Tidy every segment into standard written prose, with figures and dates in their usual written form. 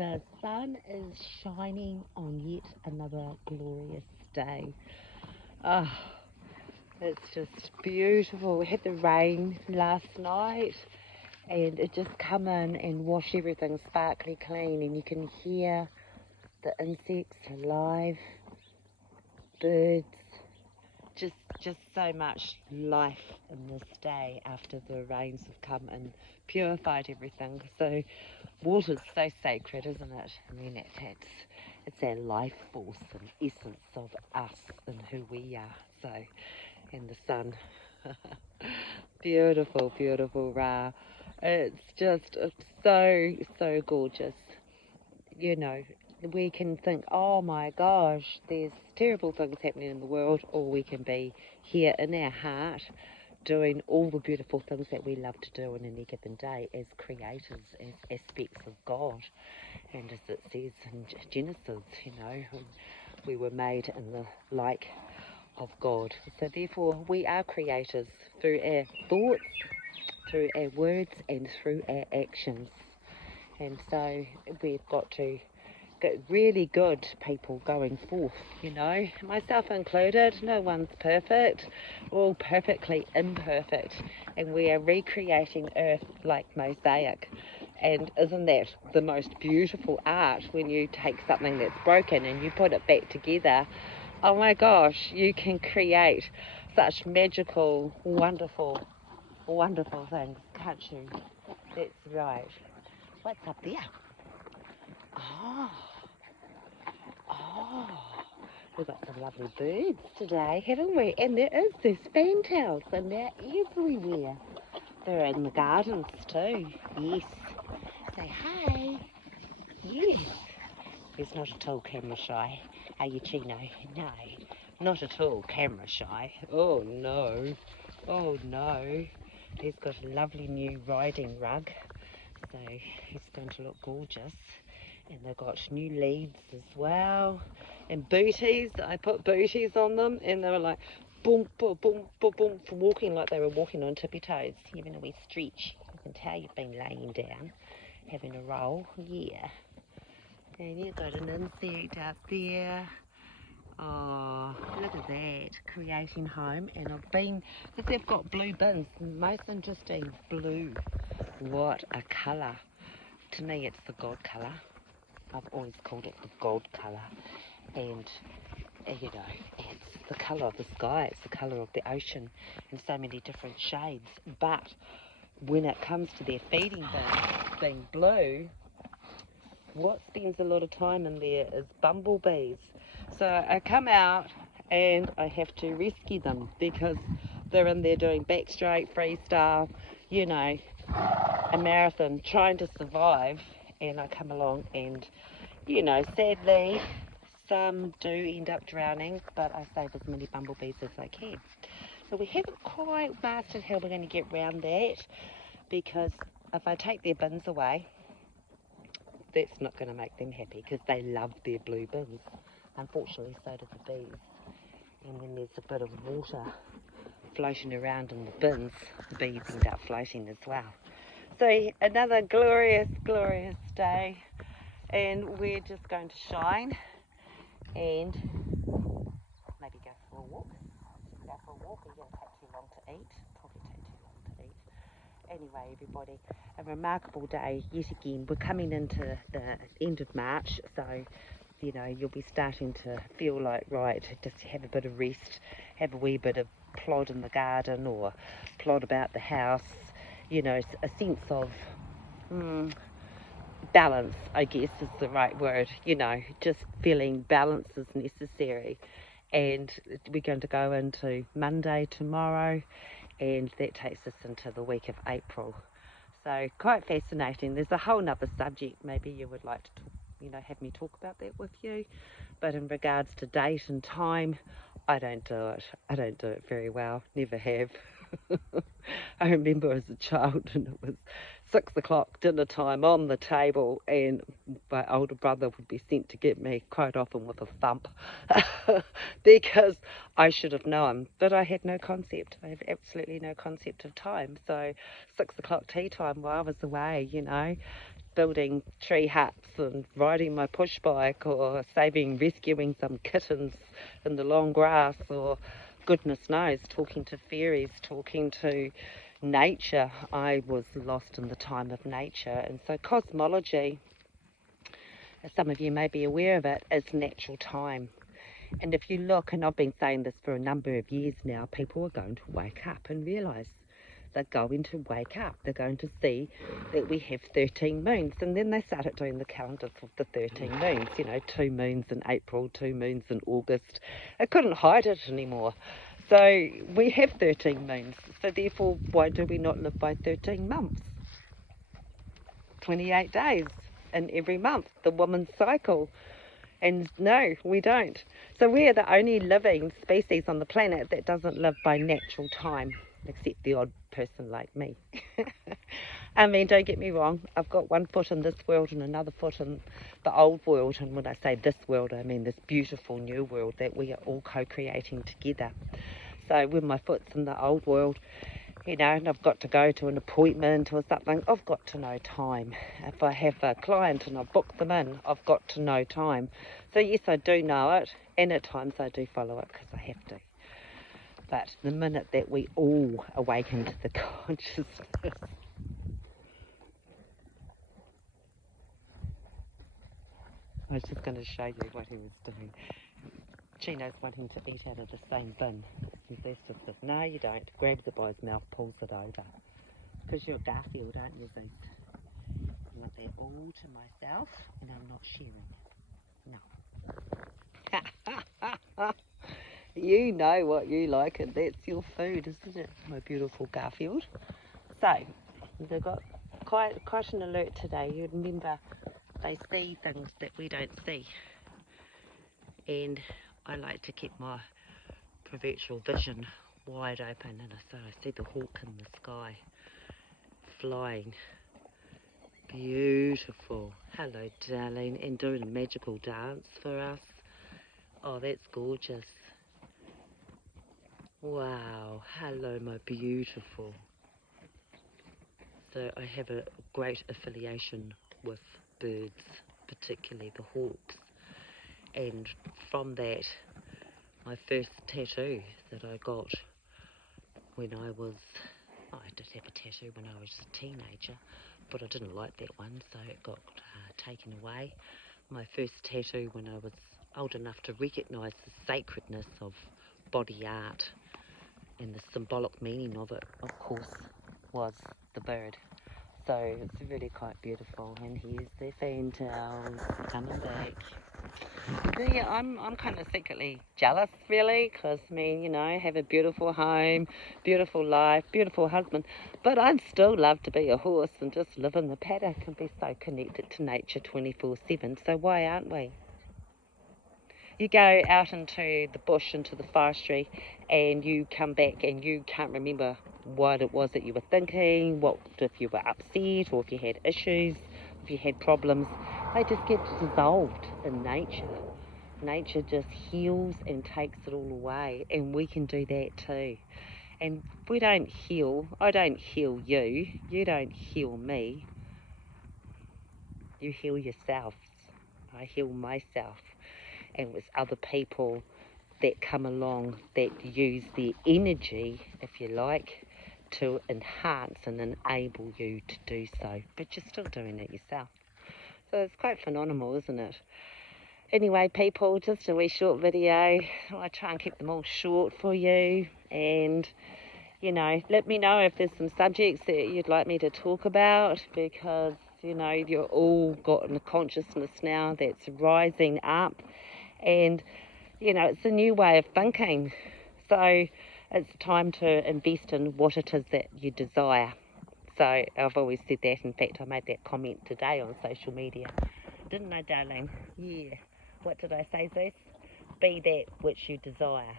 The sun is shining on yet another glorious day. Oh, it's just beautiful. We had the rain last night and it just come in and wash everything sparkly clean, and you can hear the insects alive, birds, just so much life in this day after the rains have come and purified everything. So water's so sacred, isn't it? I mean, it's our life force and essence of us and who we are. So, and the sun, beautiful, beautiful Ra. It's so gorgeous. You know, we can think, oh my gosh, there's terrible things happening in the world, or we can be here in our heart doing all the beautiful things that we love to do in any given day as creators, as aspects of God. And as it says in Genesis, we were made in the like of God. So therefore we are creators through our thoughts, through our words, and through our actions. And so we've got to get really good people going forth, myself included. No one's perfect, we're all perfectly imperfect, and we are recreating earth like mosaic. And isn't that the most beautiful art, when you take something that's broken and you put it back together? Oh my gosh, you can create such magical, wonderful, wonderful things, can't you? That's right. What's up there? Oh, oh, we've got some lovely birds today, haven't we? And there is these fantails, and they're everywhere. They're in the gardens too. Yes. Say hi. Yes. He's not at all camera shy. Are you, Chino? No, not at all camera shy. Oh no. Oh no. He's got a lovely new riding rug, so he's going to look gorgeous. And they've got new leads as well, and booties. I put booties on them, and they were like boom, boom, boom, boom, boom, for walking like they were walking on tippy toes, having a wee stretch. You can tell you've been laying down, having a roll. Yeah. And you've got an insect up there. Oh, look at that, creating home. And I've been, because they've got blue bins, most interesting, blue. What a colour. To me, it's the God colour. I've always called it the gold colour. And, it's the colour of the sky, it's the colour of the ocean in so many different shades. But when it comes to their feeding bins being blue, what spends a lot of time in there is bumblebees. So I come out and I have to rescue them because they're in there doing backstroke, freestyle, a marathon, trying to survive. And I come along and, sadly, some do end up drowning, but I save as many bumblebees as I can. So we haven't quite mastered how we're going to get around that, because if I take their bins away, that's not going to make them happy, because they love their blue bins. Unfortunately, so do the bees. And when there's a bit of water floating around in the bins, the bees end up floating as well. So another glorious, glorious day, and we're just going to shine and maybe go for a walk. Go for a walk. Are you going to take too long to eat? Probably take too long to eat. Anyway, everybody, a remarkable day yet again. We're coming into the end of March, so you'll be starting to feel like, right, just have a bit of rest, have a wee bit of plod in the garden or plod about the house, a sense of balance, I guess is the right word. Just feeling balance is necessary. And we're going to go into Monday tomorrow, and that takes us into the week of April. So quite fascinating. There's a whole nother subject maybe you would like to have me talk about that with you, but in regards to date and time, I don't do it very well, never have. I remember as a child, and it was 6 o'clock dinner time on the table, and my older brother would be sent to get me, quite often with a thump, because I should have known, but I had no concept. I have absolutely no concept of time. So 6 o'clock tea time while I was away, building tree huts and riding my push bike, or rescuing some kittens in the long grass, or goodness knows, talking to fairies, talking to nature. I was lost in the time of nature. And so cosmology, as some of you may be aware of it, is natural time. And if you look, and I've been saying this for a number of years now, people are going to wake up and realise they're going to wake up. They're going to see that we have 13 moons. And then they started doing the calendars of the 13 moons. You know, 2 moons in April, 2 moons in August. I couldn't hide it anymore. So we have 13 moons. So therefore, why do we not live by 13 months? 28 days in every month, the woman's cycle. And no, we don't. So we are the only living species on the planet that doesn't live by natural time, except the odd person like me. I mean, don't get me wrong, I've got one foot in this world and another foot in the old world. And when I say this world, I mean this beautiful new world that we are all co-creating together. So when my foot's in the old world, you know, and I've got to go to an appointment or something, I've got to know time. If I have a client and I book them in, I've got to know time. So yes, I do know it, and at times I do follow it because I have to. But the minute that we all awaken to the consciousness, I was just going to show you what he was doing. Chino's wanting to eat out of the same bin. And Zeus just says, no you don't. Grabs it by his mouth, pulls it over. Because you're Garfield, aren't you, Zeus? I want that all to myself, and I'm not sharing. No. You know what you like, and that's your food, isn't it, my beautiful Garfield? So, they've got quite an alert today. You remember, they see things that we don't see. And I like to keep my peripheral vision wide open, and so I see the hawk in the sky flying. Beautiful. Hello, darling, and doing a magical dance for us. Oh, that's gorgeous. Wow. Hello, my beautiful. So I have a great affiliation with birds, particularly the hawks. And from that, my first tattoo that I got when I was, I did have a tattoo when I was a teenager, but I didn't like that one, so it got taken away. My first tattoo when I was old enough to recognise the sacredness of body art and the symbolic meaning of it, of course, was the bird. So it's really quite beautiful. And here's their fantails coming back. So yeah, I'm kind of secretly jealous, really, because I mean, you know, I have a beautiful home, beautiful life, beautiful husband, but I'd still love to be a horse and just live in the paddock and be so connected to nature 24/7. So why aren't we? You go out into the bush, into the forestry, and you come back and you can't remember what it was that you were thinking, what if you were upset, or if you had issues, if you had problems. They just get dissolved in nature. Nature just heals and takes it all away, and we can do that too. And we don't heal, I don't heal you, you don't heal me, you heal yourself. I heal myself. And with other people that come along that use their energy, if you like, to enhance and enable you to do so. But you're still doing it yourself. So it's quite phenomenal, isn't it? Anyway, people, just a wee short video. I try and keep them all short for you. And, you know, let me know if there's some subjects that you'd like me to talk about, because, you know, you're all got a consciousness now that's rising up. And, you know, it's a new way of thinking. So it's time to invest in what it is that you desire. So I've always said that. In fact, I made that comment today on social media. Didn't I, darling? Yeah. What did I say, Zeus? Be that which you desire.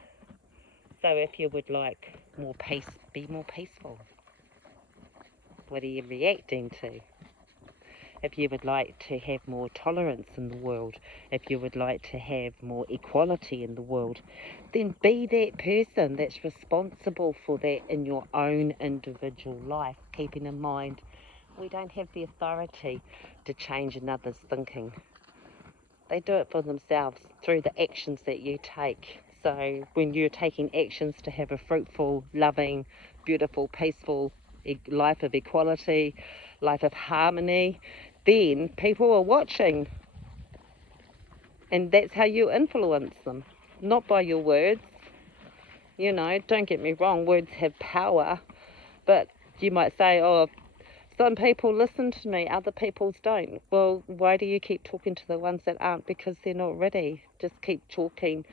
So if you would like more peace, be more peaceful. What are you reacting to? If you would like to have more tolerance in the world, if you would like to have more equality in the world, then be that person that's responsible for that in your own individual life, keeping in mind We don't have the authority to change another's thinking. They do it for themselves through the actions that you take. So when you're taking actions to have a fruitful, loving, beautiful, peaceful life of equality, life of harmony, then people are watching. And that's how you influence them, not by your words. You know, don't get me wrong, words have power, but you might say, oh, some people listen to me, other people don't. Well, why do you keep talking to the ones that aren't? Because they're not ready. Just keep talking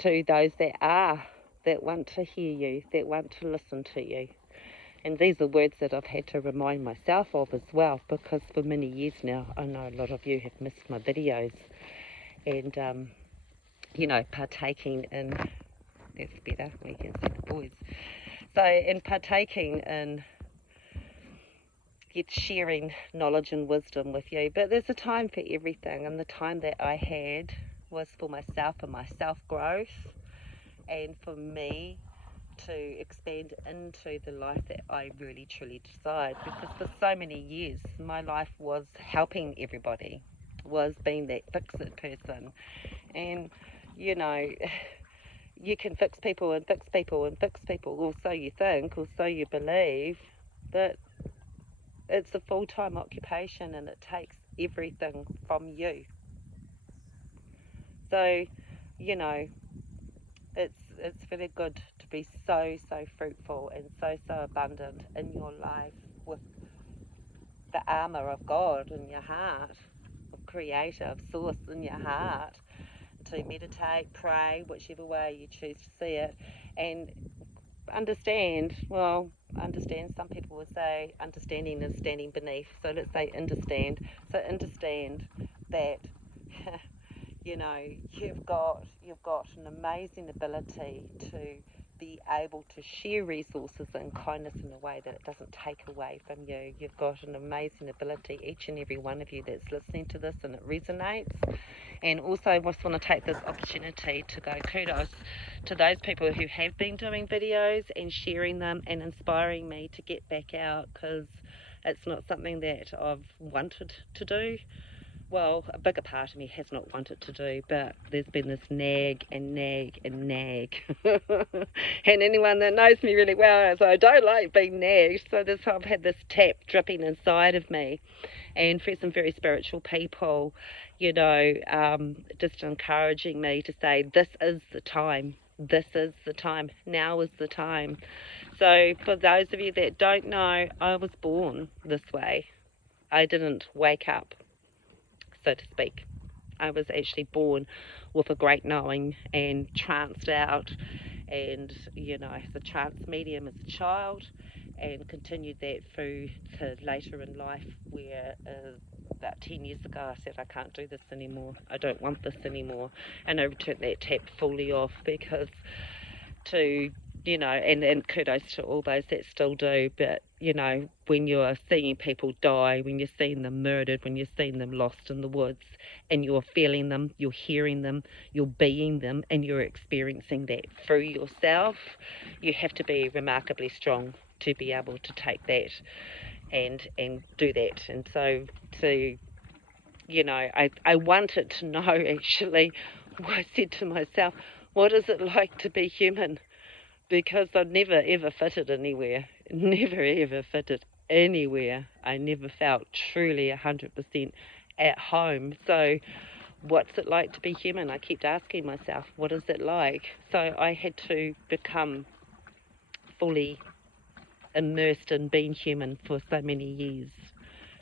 to those that are, that want to hear you, that want to listen to you. And these are words that I've had to remind myself of as well, because for many years now, I know a lot of you have missed my videos. And, you know, partaking in, that's better, we can see the boys. So in partaking in sharing knowledge and wisdom with you, but there's a time for everything, and the time that I had was for myself and my self-growth, and for me to expand into the life that I really truly desired. Because for so many years my life was helping everybody, was being that fix-it person, and you know, you can fix people and fix people and fix people, or so you think, or so you believe, but it's a full-time occupation and it takes everything from you. So, you know, it's really good to be so fruitful and so abundant in your life with the armor of God in your heart, of Creator, of Source in your heart, to meditate, pray, whichever way you choose to see it, and understand, some people would say understanding is standing beneath, so let's say understand. So understand that you know, you've got an amazing ability to be able to share resources and kindness in a way that it doesn't take away from you. You've got an amazing ability, each and every one of you that's listening to this, and it resonates. And also I just want to take this opportunity to go kudos to those people who have been doing videos and sharing them and inspiring me to get back out, because it's not something that I've wanted to do. Well, a bigger part of me has not wanted to do, but there's been this nag and nag and nag. And anyone that knows me really well, so I don't like being nagged. So I've had this tap dripping inside of me. And for some very spiritual people, you know, just encouraging me to say, this is the time. This is the time. Now is the time. So for those of you that don't know, I was born this way. I didn't wake up, so to speak. I was actually born with a great knowing and tranced out, and you know, as a trance medium as a child, and continued that through to later in life, where about 10 years ago I said, I can't do this anymore, I don't want this anymore, and I turned that tap fully off, because to, you know, and kudos to all those that still do, but you know, when you're seeing people die, when you're seeing them murdered, when you're seeing them lost in the woods, and you're feeling them, you're hearing them, you're being them, and you're experiencing that through yourself, you have to be remarkably strong to be able to take that and do that. And so to, you know, I wanted to know, actually, I said to myself, what is it like to be human? Because I never ever fitted anywhere, never ever fitted anywhere. I never felt truly 100% at home. So what's it like to be human? I kept asking myself, what is it like? So I had to become fully immersed in being human for so many years,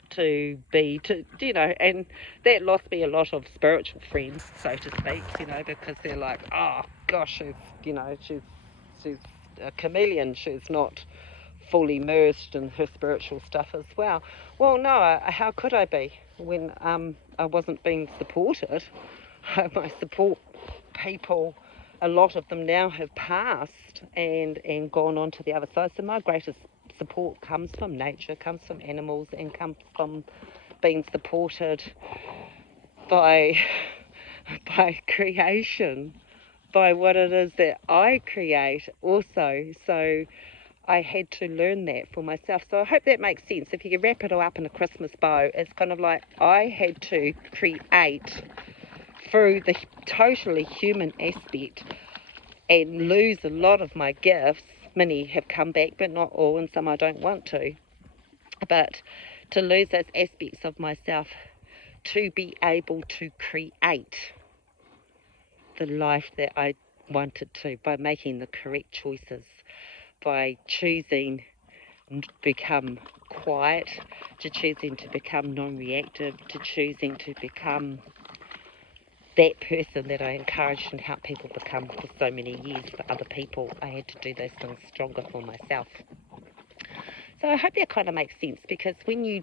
to you know, and that lost me a lot of spiritual friends, so to speak, you know, because they're like, oh gosh, she's, you know, she's a chameleon, she's not fully immersed in her spiritual stuff as well. Well, no, how could I be when I wasn't being supported? My support people, a lot of them now have passed and gone on to the other side. So my greatest support comes from nature, comes from animals, and comes from being supported by creation, by what it is that I create also. So I had to learn that for myself. So I hope that makes sense. If you can wrap it all up in a Christmas bow, it's kind of like I had to create through the totally human aspect and lose a lot of my gifts. Many have come back, but not all, and some I don't want to. But to lose those aspects of myself to be able to create the life that I wanted to by making the correct choices, by choosing to become quiet, to choosing to become non-reactive, to choosing to become that person that I encouraged and helped people become for so many years for other people. I had to do those things stronger for myself. So I hope that kind of makes sense, because when you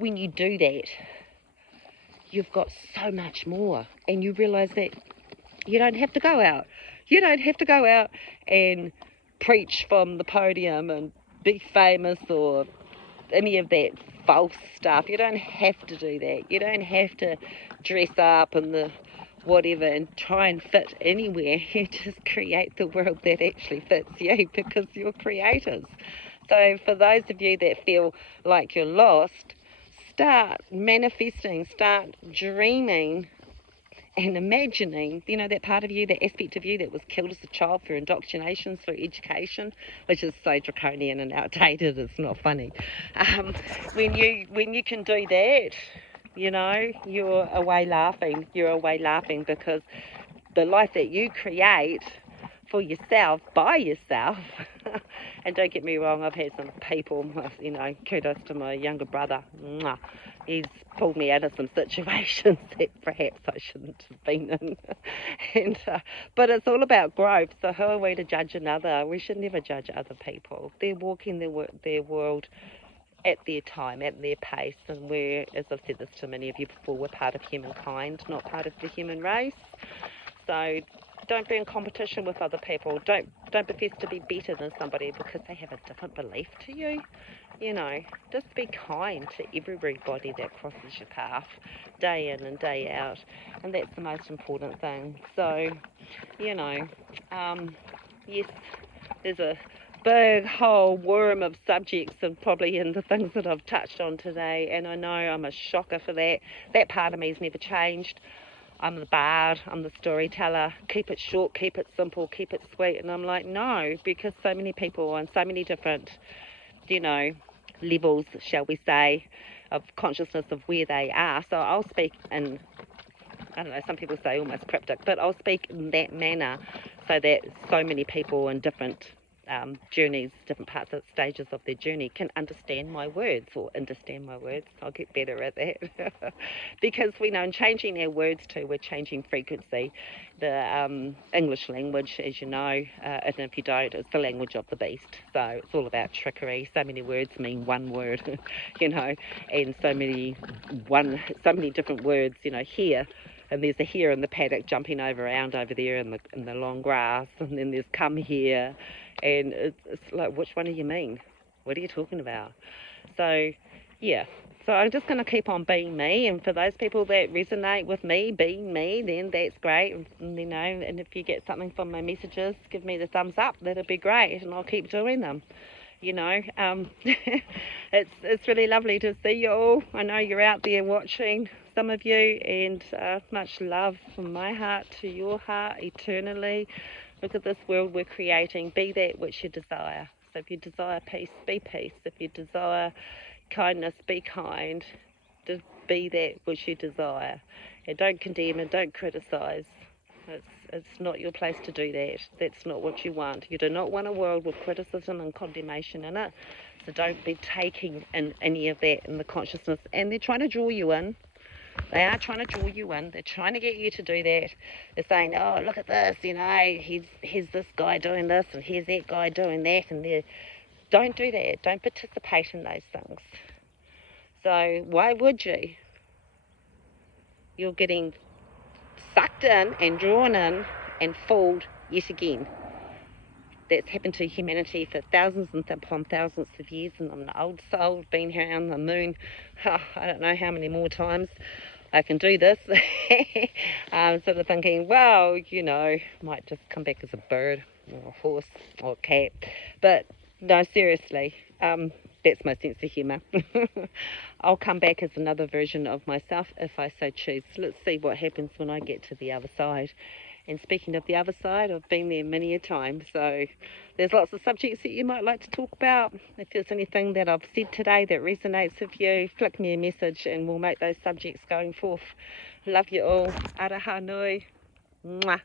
do that, you've got so much more, and you realise that you don't have to go out. You don't have to go out and preach from the podium and be famous or any of that false stuff. You don't have to do that. You don't have to dress up and the whatever and try and fit anywhere. You just create the world that actually fits you, because you're creators. So for those of you that feel like you're lost, start manifesting, start dreaming and imagining, that part of you, that aspect of you that was killed as a child for indoctrinations, for education, which is so draconian and outdated, it's not funny. When you can do that, you're away laughing. You're away laughing, because the life that you create for yourself, by yourself, and don't get me wrong, I've had some people, kudos to my younger brother, he's pulled me out of some situations that perhaps I shouldn't have been in. But it's all about growth, so who are we to judge another? We should never judge other people. They're walking their world at their time, at their pace, and we're, as I've said this to many of you before, we're part of humankind, not part of the human race. So don't be in competition with other people. Don't profess to be better than somebody because they have a different belief to you. Just be kind to everybody that crosses your path, day in and day out, and that's the most important thing. So, yes, there's a big whole worm of subjects and probably in the things that I've touched on today, and I know I'm a shocker for that. That part of me has never changed. I'm the bard, I'm the storyteller, keep it short, keep it simple, keep it sweet. And I'm like, no, because so many people on so many different, levels, shall we say, of consciousness of where they are. So I'll speak in, I don't know, some people say almost cryptic, but I'll speak in that manner so that so many people in different journeys, different parts of stages of their journey can understand my words, or understand my words. I'll get better at that. Because we know in changing our words too, we're changing frequency. The English language, as you know, and if you don't, it's the language of the beast. So it's all about trickery. So many words mean one word, and so many different words, here. And there's a hare in the paddock jumping around over there in the long grass, and then there's come here, and it's like, which one do you mean? What are you talking about? So, yeah. So I'm just going to keep on being me, and for those people that resonate with me being me, then that's great. And, and if you get something from my messages, give me the thumbs up. That'd be great, and I'll keep doing them. It's really lovely to see you all. I know you're out there watching, some of you, and much love from my heart to your heart eternally. Look at this world we're creating. Be that which you desire. So if you desire peace, be peace. If you desire kindness, be kind. Just be that which you desire. And don't condemn and don't criticise. It's not your place to do that. That's not what you want. You do not want a world with criticism and condemnation in it. So don't be taking in any of that in the consciousness. And they're trying to draw you in. They are trying to draw you in. They're trying to get you to do that. They're saying, oh, look at this, here's this guy doing this, and here's that guy doing that, and don't do that. Don't participate in those things. So why would you? You're getting sucked in and drawn in and fooled yet again. That's happened to humanity for thousands and upon thousands of years, and I'm an old soul, been here on the moon, I don't know how many more times I can do this. I'm sort of thinking, well, might just come back as a bird or a horse or a cat. But No, seriously, that's my sense of humour. I'll come back as another version of myself if I so choose. Let's see what happens when I get to the other side. And speaking of the other side, I've been there many a time, so there's lots of subjects that you might like to talk about. If there's anything that I've said today that resonates with you, flick me a message and we'll make those subjects going forth. Love you all. Araha nui. Mwah.